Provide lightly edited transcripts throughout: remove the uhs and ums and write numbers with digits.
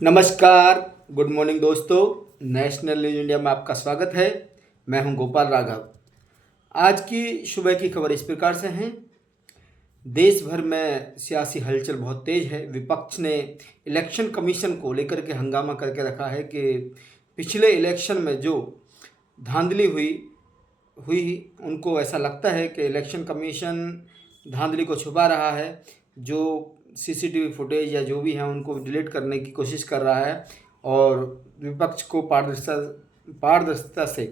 नमस्कार, good morning दोस्तों। National news India में आपका स्वागत है। मैं हूं गोपाल राघव। आज की सुबह की खबर इस प्रकार से हैं। देश भर में सियासी हलचल बहुत तेज है। विपक्ष ने इलेक्शन कमीशन को लेकर के हंगामा करके रखा है कि पिछले इलेक्शन में जो धांधली हुई हुई उनको ऐसा लगता है कि इलेक्शन कमीशन धांधली को छुपा रहा है। जो सीसीटीवी फुटेज या जो भी है उनको डिलीट करने की कोशिश कर रहा है और विपक्ष को पारदर्शिता से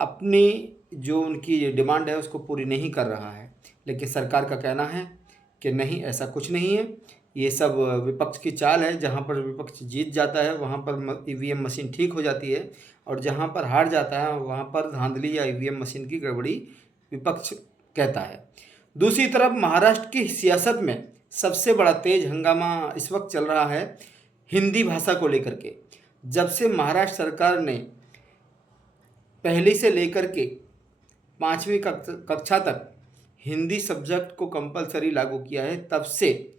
अपनी जो उनकी डिमांड है उसको पूरी नहीं कर रहा है। लेकिन सरकार का कहना है कि नहीं, ऐसा कुछ नहीं है, ये सब विपक्ष की चाल है। जहाँ पर विपक्ष जीत जाता है वहाँ पर ईवीएम मशीन ठीक हो जाती है और जहाँ पर हार जाता है वहाँ पर धांधली या ईवीएम मशीन की गड़बड़ी विपक्ष कहता है। दूसरी तरफ महाराष्ट्र की सियासत में सबसे बड़ा तेज हंगामा इस वक्त चल रहा है हिंदी भाषा को लेकर के। जब से महाराष्ट्र सरकार ने पहली से लेकर के 5वीं कक्षा तक हिंदी सब्जेक्ट को कंपलसरी लागू किया है, तब से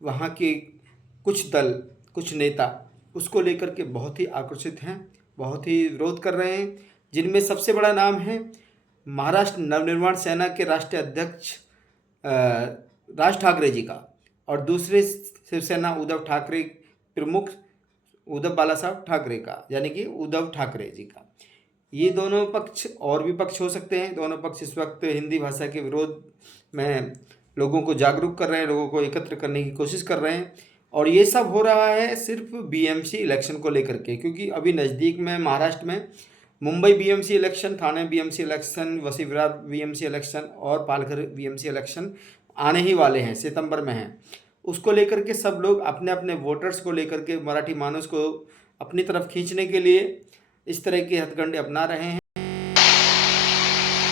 वहाँ के कुछ दल, कुछ नेता उसको लेकर के बहुत ही आक्रोशित हैं, बहुत ही विरोध कर रहे हैं। जिनमें सबसे बड़ा नाम है महाराष्ट्र नवनिर्माण सेना के राष्ट्रीय अध्यक्ष राज ठाकरे जी का और दूसरे शिवसेना उद्धव ठाकरे प्रमुख उद्धव बालासाहब ठाकरे का, यानी कि उद्धव ठाकरे जी का। ये दोनों पक्ष और भी पक्ष हो सकते हैं। दोनों पक्ष इस वक्त हिंदी भाषा के विरोध में लोगों को जागरूक कर रहे हैं, लोगों को एकत्र करने की कोशिश कर रहे हैं। और ये सब हो रहा है सिर्फ बीएमसी इलेक्शन को लेकर के, क्योंकि अभी नज़दीक में महाराष्ट्र में Mumbai BMC election, Thane BMC election, वसी विरार बीएमसी इलेक्शन और पालघर बीएमसी इलेक्शन आने ही वाले हैं, सितंबर में हैं। उसको लेकर के सब लोग अपने अपने वोटर्स को लेकर के, मराठी मानस को अपनी तरफ खींचने के लिए इस तरह के हथकंडे अपना रहे हैं।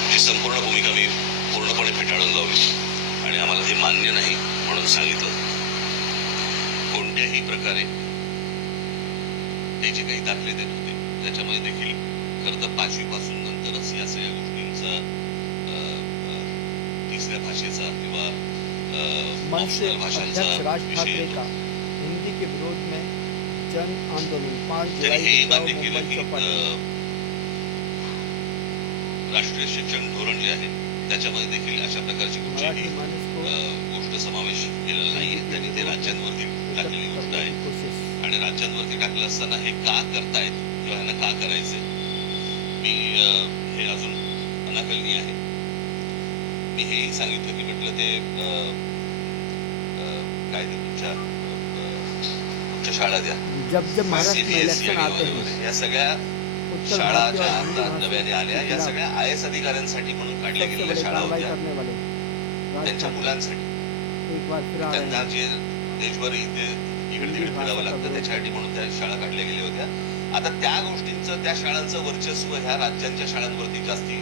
ही संपूर्ण भूमिका मी पूर्णपणे फेटाळून लावली आणि आम्हाला ते मान्य नाही म्हणून सांगितलं। कोणत्याही प्रकारे ते जे काही दाखले देत होते त्याच्यामध्ये देखील खरं तर 5वी पासून नंतरच या सगळ्या गोष्टींचा तिसऱ्या भाषेचा किंवा ऑप्शनल भाषांचा विषय येतो। हिंदी के विरोध में जन आंदोलन 5 तरी जुलाई हे मान्य मुंबई केलं की चौपाटी। राष्ट्रीय शिक्षण धोरण जे आहे त्याच्यामध्ये देखील अशा प्रकारची कुठलीही मराठी माणूस को गोष्ट समावेश केलेला नाहीये। त्यांनी ते राज्यांवरती टाकलेली गोष्ट आहे आणि राज्यांवरती टाकलं असताना हे का करतायत किंवा ह्यांना का करायचंय मी हे अजून अनाकलनीय आहे। मी हेही सांगितलं की म्हटलं ते काय ते तुमच्या शाळा द्या, जब महाराष्ट्र में इलेक्शन आते हैं या सगळ्या शाळा ज्या आता नव्याने आल्या या सगळ्या आयएस अधिकाऱ्यांसाठी म्हणून काढल्या गेलेल्या शाळा होत्या, त्यांच्या मुलांसाठी। त्यांना जे देशभर इथे इकडे तिकडे फिरावं लागतं त्याच्यासाठी म्हणून त्या शाळा काढल्या गेल्या होत्या। आता त्या गोष्टींचं, त्या शाळांचं वर्चस्व ह्या राज्यांच्या शाळांवरती जास्ती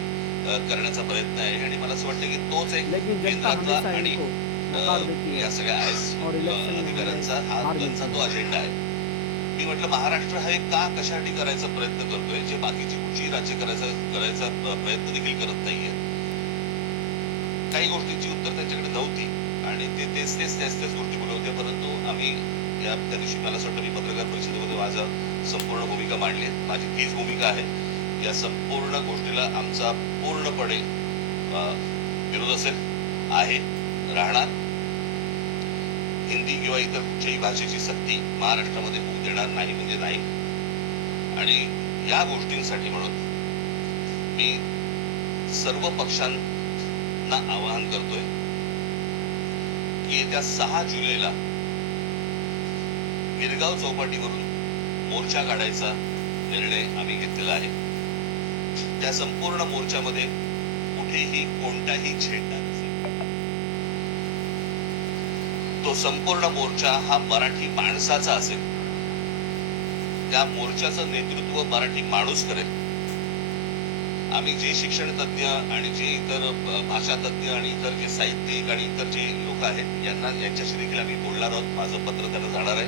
करण्याचा प्रयत्न आहे आणि मला असं वाटतं की तोच एक केंद्रातला आणि या सगळ्या आयएस अधिकाऱ्यांचा हा त्यांचा तो अजेंडा आहे। मी म्हटलं महाराष्ट्र हा का कशासाठी करायचा प्रयत्न करतोय जे बाकीची कुठची राज्य करायचा प्रयत्न देखील करत नाहीये। काही गोष्टींची उत्तर त्यांच्याकडे नव्हती आणि ते तेच गोष्टी बोलत होते। परंतु आम्ही त्या दिवशी मला असं वाटतं मी पत्रकार परिषदेमध्ये माझा संपूर्ण भूमिका मांडली। माझी तीच भूमिका आहे। या संपूर्ण गोष्टीला आमचा पूर्णपणे विरोध असेल, आहे, राहणार। हिंदी किंवा इतर कुठल्याही भाषेची सक्ती महाराष्ट्रामध्ये होऊ देणार नाही म्हणजे नाही। आणि या गोष्टींसाठी म्हणून मी सर्व पक्षांना आवाहन करतोय की येत्या 6 जुलैला गिरगाव चौपाटीवरून मोर्चा काढायचा निर्णय आम्ही घेतलेला आहे। त्या संपूर्ण मोर्चामध्ये कुठेही कोणताही झेंडा नसेल। तो संपूर्ण मोर्चा हा मराठी माणसाचा असेल। त्या मोर्चाचं नेतृत्व मराठी माणूस करेल। आम्ही जे शिक्षण तज्ञ आणि जे इतर भाषा तज्ञ आणि इतर जे साहित्यिक आणि इतर जे लोक आहेत यांच्याशी देखील आम्ही बोलणार आहोत। माझं पत्र त्यांना जाणार आहे।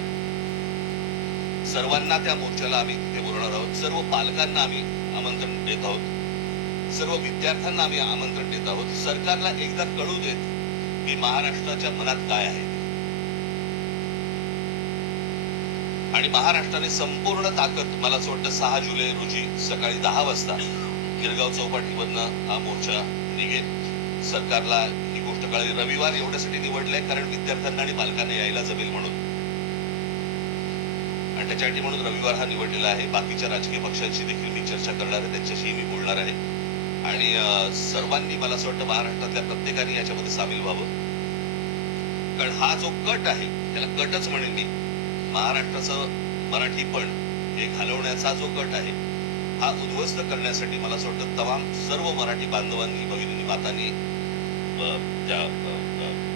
सर्वांना त्या मोर्चाला आम्ही तिथे बोलणार आहोत। सर्व पालकांना आम्ही आमंत्रण देत आहोत। सर्व विद्यार्थ्यांना आम्ही आमंत्रण देत आहोत। सरकारला एकदा कळू देत की महाराष्ट्राच्या मनात काय आहे। आणि महाराष्ट्राने संपूर्ण ताकद, मला असं वाटतं 6 जुलै रोजी सकाळी 10 वाजता गिरगाव चौपाटीमधनं हा मोर्चा निघेल. सरकारला ही गोष्ट कळली. रविवार एवढ्यासाठी निवडलाय कारण विद्यार्थ्यांना आणि पालकांना यायला जमेल म्हणून, आणि त्याच्यासाठी म्हणून रविवार हा निवडलेला आहे. बाकीच्या राजकीय पक्षांशी देखील मी चर्चा करणार आहे, त्यांच्याशी मी बोलणार आहे. आणि सर्वांनी, मला असं वाटतं महाराष्ट्रातल्या प्रत्येकाने याच्यामध्ये सामील व्हावं. कारण हा जो कट आहे, त्याला कटच म्हणेन मी, महाराष्ट्राचं मराठीपण हे घालवण्याचा जो कट आहे, हा उद्ध्वस्त करण्यासाठी मला असं वाटतं तमाम सर्व मराठी बांधवांनी, भगिनी, मातांनी, त्या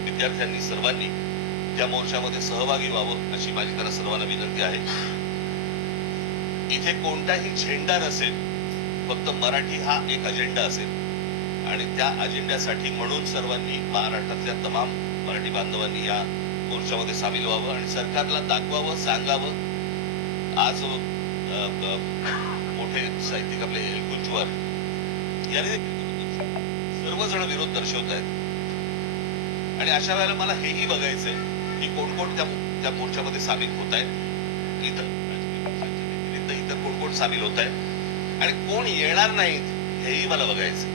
विद्यार्थ्यांनी, सर्वांनी त्या मोर्चामध्ये सहभागी व्हावं अशी माझी त्यांना सर्वांना विनंती आहे. इथे कोणताही झेंडा नसेल, फक्त मराठी हा एक अजेंडा असेल, आणि त्या अजेंड्यासाठी म्हणून सर्वांनी, महाराष्ट्रातल्या तमाम मराठी बांधवांनी या मोर्चामध्ये सामील व्हावं आणि सरकारला दाखवावं, सांगावं. आज मोठे साहित्यिक आपले गुंजवार यांनी सर्वजण विरोध दर्शवत आहेत, आणि अशा वेळेला मला हेही बघायचंय की कोण कोण त्या मोर्चामध्ये सामील होत आहेत, इतर कोण कोण सामील होत आहेत आणि कोण येणार नाहीत हेही मला बघायचंय.